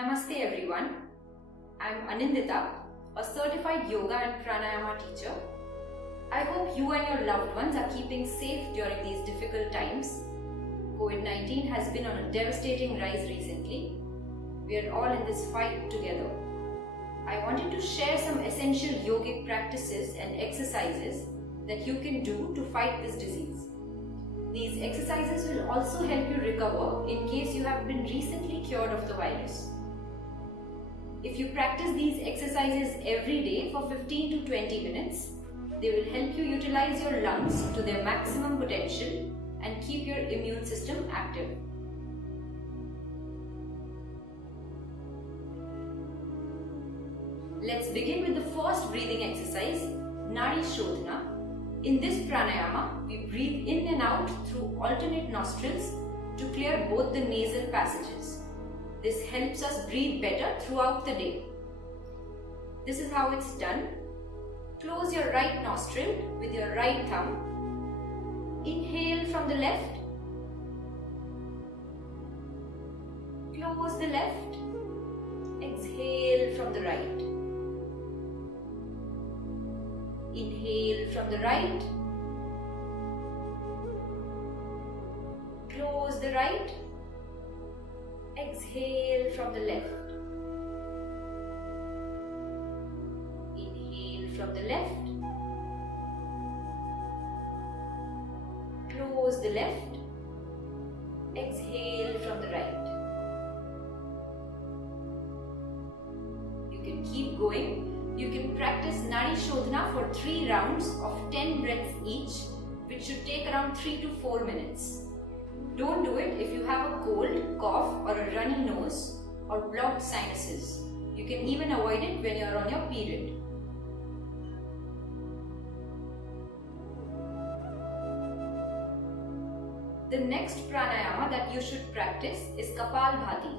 Namaste everyone. I am Anindita, a certified yoga and pranayama teacher. I hope you and your loved ones are keeping safe during these difficult times. COVID-19 has been on a devastating rise recently. We are all in this fight together. I wanted to share some essential yogic practices and exercises that you can do to fight this disease. These exercises will also help you recover in case you have been recently cured of the virus. If you practice these exercises every day for 15 to 20 minutes, they will help you utilize your lungs to their maximum potential and keep your immune system active. Let's begin with the first breathing exercise, Nadi Shodhana. In this pranayama, we breathe in and out through alternate nostrils to clear both the nasal passages. This helps us breathe better throughout the day. This is how it's done. Close your right nostril with your right thumb. Inhale from the left. Close the left. Exhale from the right. Inhale from the right. Close the right. Exhale from the left. Inhale from the left. Close the left. Exhale from the right. You can keep going. You can practice Nadi Shodhana for 3 rounds of 10 breaths each, which should take around 3 to 4 minutes. Don't do it if you have a cold, cough or a runny nose or blocked sinuses. You can even avoid it when you are on your period. The next pranayama that you should practice is Kapalbhati.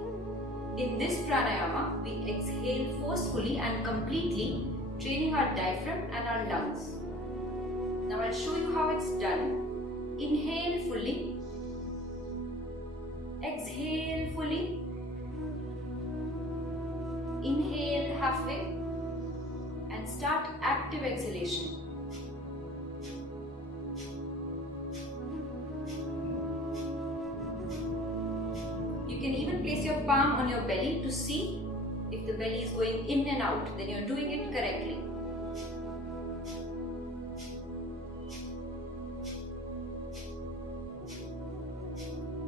In this pranayama, we exhale forcefully and completely, training our diaphragm and our lungs. Now I'll show you how it's done. Inhale fully. Exhale fully. Inhale halfway and start active exhalation. You can even place your palm on your belly to see if the belly is going in and out, then you're doing it correctly.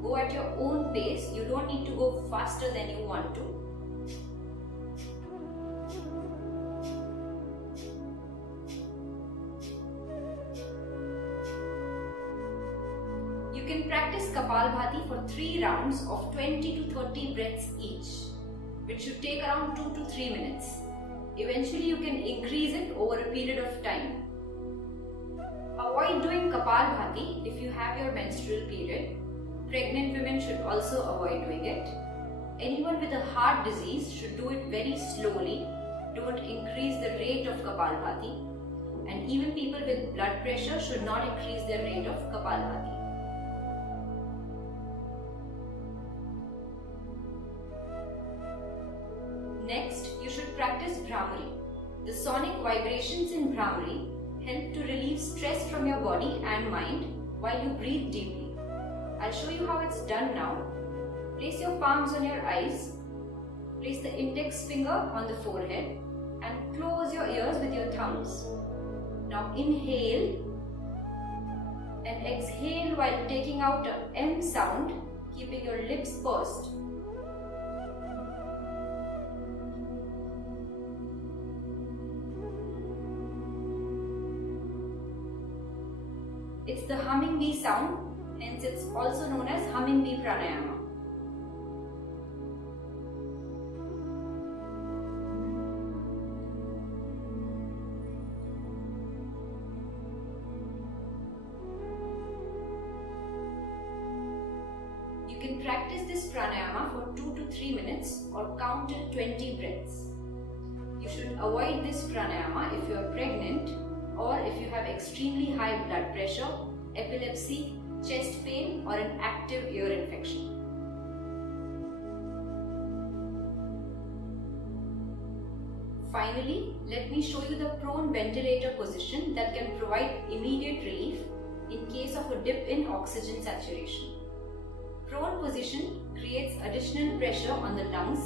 Go at your own pace. You don't need to go faster than you want to. You can practice Kapalbhati for 3 rounds of 20 to 30 breaths each, which should take around 2 to 3 minutes. Eventually you can increase it over a period of time. Avoid doing Kapalbhati if you have your menstrual period. Pregnant women should also avoid doing it. Anyone with a heart disease should do it very slowly. Don't increase the rate of Kapalbhati. And even people with blood pressure should not increase their rate of Kapalbhati. Next, you should practice Bhramari. The sonic vibrations in Bhramari help to relieve stress from your body and mind while you breathe deeply. I'll show you how it's done now. Place your palms on your eyes. Place the index finger on the forehead and close your ears with your thumbs. Now inhale and exhale while taking out an M sound, keeping your lips pursed. It's the humming bee sound. Hence, it's also known as humming bee pranayama. You can practice this pranayama for 2 to 3 minutes or count till 20 breaths. You should avoid this pranayama if you are pregnant or if you have extremely high blood pressure, epilepsy, chest pain or an active ear infection. Finally, let me show you the prone ventilator position that can provide immediate relief in case of a dip in oxygen saturation. Prone position creates additional pressure on the lungs.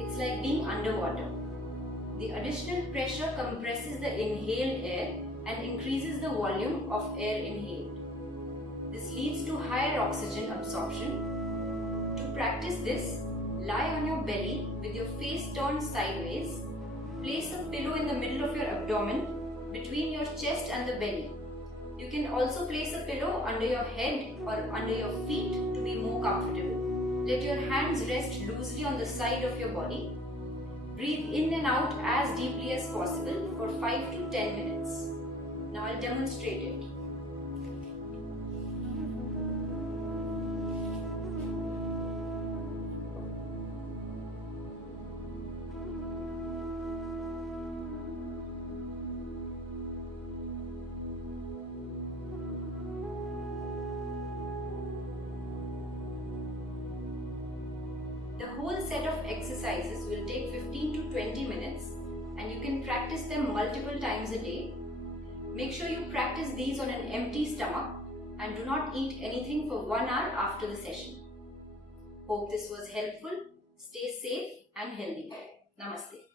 It's like being underwater. The additional pressure compresses the inhaled air and increases the volume of air inhaled. This leads to higher oxygen absorption. To practice this, lie on your belly with your face turned sideways. Place a pillow in the middle of your abdomen between your chest and the belly. You can also place a pillow under your head or under your feet to be more comfortable. Let your hands rest loosely on the side of your body. Breathe in and out as deeply as possible for 5 to 10 minutes. Now I'll demonstrate it. The whole set of exercises will take 15 to 20 minutes and you can practice them multiple times a day. Make sure you practice these on an empty stomach and do not eat anything for 1 hour after the session. Hope this was helpful. Stay safe and healthy. Namaste.